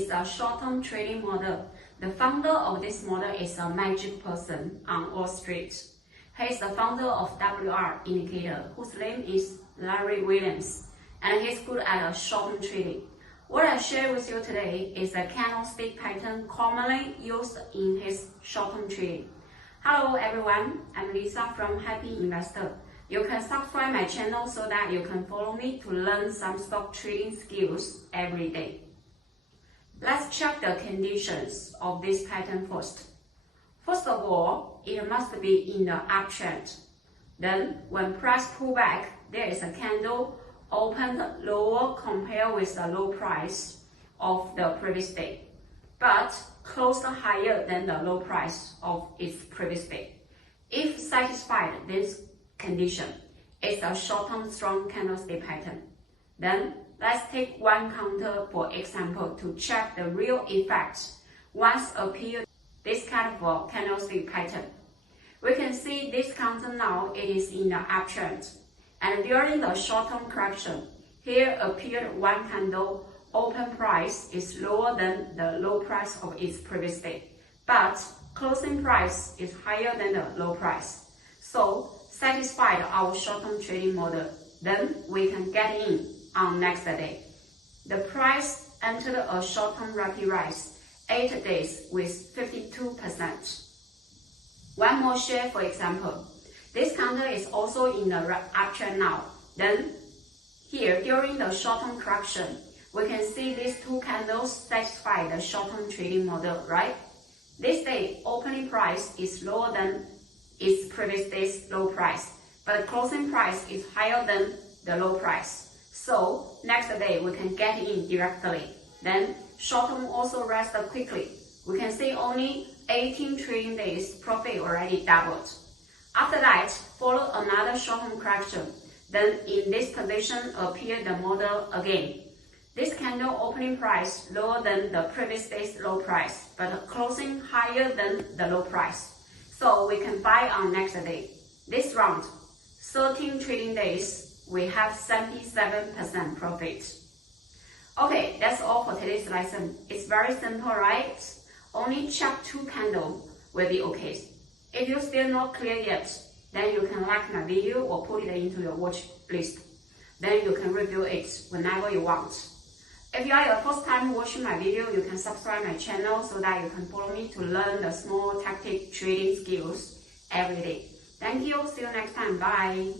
is a short-term trading model. The founder of this model is a magic person on Wall Street. He is the founder of WR Indicator, whose name is Larry Williams, and he's good at short-term trading. What I share with you today is a candlestick pattern commonly used in his short-term trading. Hello everyone, I'm Lisa from Happy Investor. You can subscribe my channel so that you can follow me to learn some stock trading skills every day. Let's check the conditions of this pattern first. First of all, it must be in the uptrend. Then, when price pull back, there is a candle opened lower compared with the low price of the previous day, but closed higher than the low price of its previous day. If satisfied this condition, it's a short-term strong candlestick pattern. Then let's take one counter for example to check the real effect once appeared this kind of a candlestick pattern. We can see this counter now it is in the uptrend, and during the short-term correction, here appeared one candle. Open price is lower than the low price of its previous day, but closing price is higher than the low price. So, satisfied our short-term trading model, then we can get in on next day. The price entered a short-term rapid rise, 8 days with 52%. One more share for example. This counter is also in the uptrend now. Then, here during the short-term correction, we can see these two candles satisfy the short-term trading model, right? This day, opening price is lower than its previous day's low price, but the closing price is higher than the low price. So, next day we can get in directly. Then, short-term also rest quickly. We can see only 18 trading days profit already doubled. After that, follow another short-term correction. Then, in this position appear the model again. This candle opening price lower than the previous day's low price, but closing higher than the low price. So we can buy on next day. This round, 13 trading days, we have 77% profit. Okay, that's all for today's lesson. It's very simple, right? Only check two candles will be okay. If you're still not clear yet, then you can like my video or put it into your watch list. Then you can review it whenever you want. If you are your first time watching my video, you can subscribe my channel so that you can follow me to learn the small tactic trading skills every day. Thank you. See you next time. Bye.